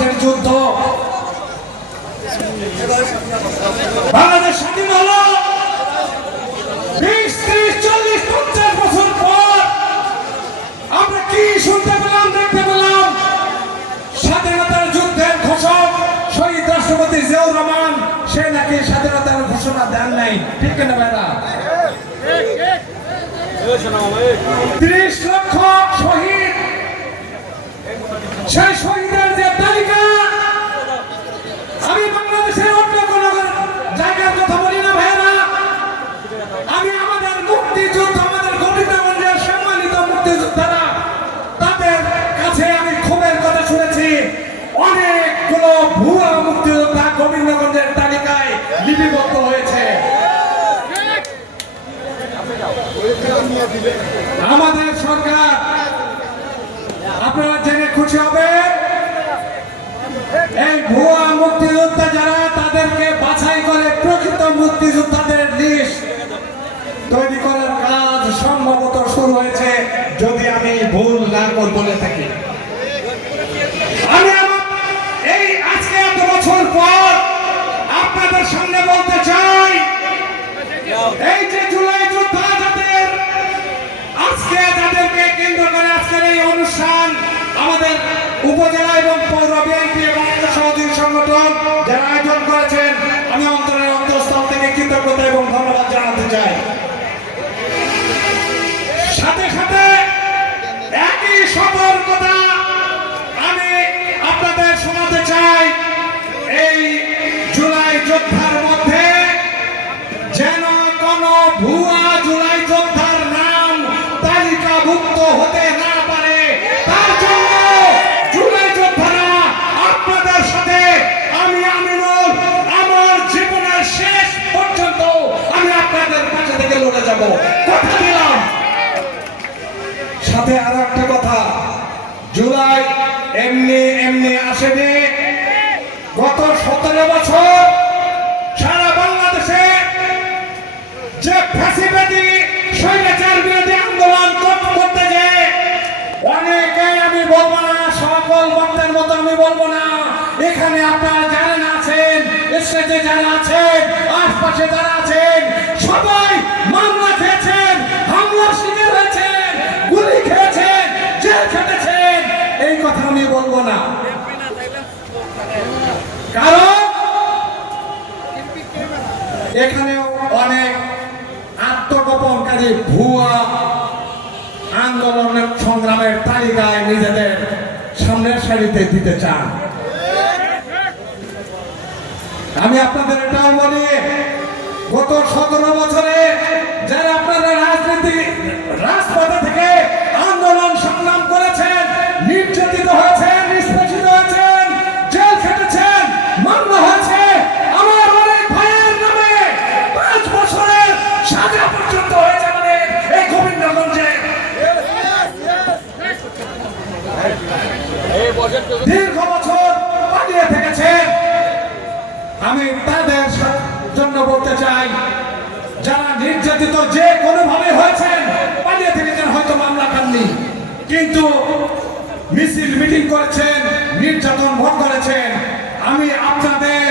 মাসের যুদ্ধ। বাংলাদেশ স্বাধীন হলো 20, 30, 40, 50 বছর পর আমরা কি শুনতে পেলাম, দেখতে পেলাম? স্বাধীনতার যুদ্ধের ঘোষক শহীদ রাষ্ট্রপতি জিয়াউর রহমান, সে নাকি স্বাধীনতার ঘোষণা দেন নাই। ঠিক না ভাইরা? 30 লক্ষ শহীদ, সেই শহীদের যে তালিকা, আমি বাংলাদেশের অন্য কোন জায়গার কথা বলি না ভাইরা, আমি আমাদের মুক্তিযুদ্ধ, আমাদের গোবিন্দগঞ্জের সম্মানিত মুক্তিযোদ্ধারা, তাদের কাছে আমি ক্ষোভের কথা শুনেছি। অনেকগুলো ভুয়া মুক্তিযোদ্ধা গোবিন্দগঞ্জের তালিকায় লিপিবদ্ধ হয়েছে। আমাদের সরকার, আপনারা জেনে খুশি হবে, এই ভুয়া মুক্তিযোদ্ধা যারা, তাদেরকে বাছাই করে প্রকৃত মুক্তিযোদ্ধাদের লিস্ট তৈরি করার কাজ সম্ভবত শুরু হয়েছে, যদি আমি ভুল না বলে থাকি। আমি এই আজকে এত বছর পর আপনাদের সামনে বলতে চাই, এই যে জুলাই যোদ্ধা যাদের, আজকে যাদেরকে কেন্দ্র করে আজকের এই অনুষ্ঠান, আমাদের উপজেলা এবং পৌর বিএনপি এবং সহযোগী সংগঠন যারা আয়োজন করেছেন, আমি অন্তরের অন্তঃস্থল থেকে কৃতজ্ঞতা এবং ধন্যবাদ জানাতে চাই। সাথে সাথে একই সতর্কতা আমি আপনাদের শোনাতে চাই, এই জুলাই যোদ্ধার মধ্যে যেন কোন ভুয়া জুলাই যোদ্ধার নাম তালিকাভুক্ত হতে না পারে, তার জন্য জুলাই যোদ্ধারা আপনাদের সাথে আমি আমিনুল আমার জীবনের শেষ পর্যন্ত আমি আপনাদের পাশে থেকে লড়ে যাব, কথা দিলাম। সাথে আরো একটা কথা, জুলাই এমনি এমনি আসেনি। গত 17 বছর সারা বাংলাদেশে যে ফ্যাসিবাদী স্বৈরাচার বিরোধী আন্দোলন করতে যে অনেকে, আমি বলবো না সকল বক্তার মতো আমি বলবো না, এখানে আপনারা যারা আছেন, স্টেজে যারা আছেন, আশপাশে যারা আছেন, সবাই মামলা খেয়েছেন, হামলার শিকার হয়েছেন, গুলি খেয়েছেন, জেল খেটেছেন। এই কথা আমি বলবো না, কারণ এখানেও অনেক আত্মগোপনকারী ভুয়া আন্দোলনের সংগ্রামের তালিকায় নিজেদের সামনের সারিতে দিতে চান। আমি আপনাদের এটাও বলি, গত 17 বছরে যারা আপনারা রাজপথে থেকে আন্দোলন সংগ্রাম করেছেন, নির্যাতিত হয়েছেন, নিষ্পেষিত হয়েছেন, জেল খেটেছেন, মামলা হয়েছে, আমার অনেক ভাইয়ের নামে 5 বছরের সাজা পর্যন্ত হয়েছে আমাদের এই গোবিন্দগঞ্জে। দীর্ঘ বছর পালিয়ে থেকেছেন। আমি তাদের জন্য বলতে চাই, যারা নির্যাতিত যে কোনো ভাবে হয়েছেন, পালিয়ে থেকেছেন, হয়তো মামলা পাননি, কিন্তু মিছিল মিটিং করেছেন, নির্যাতন ভোগ করেছেন, আমি আপনাদের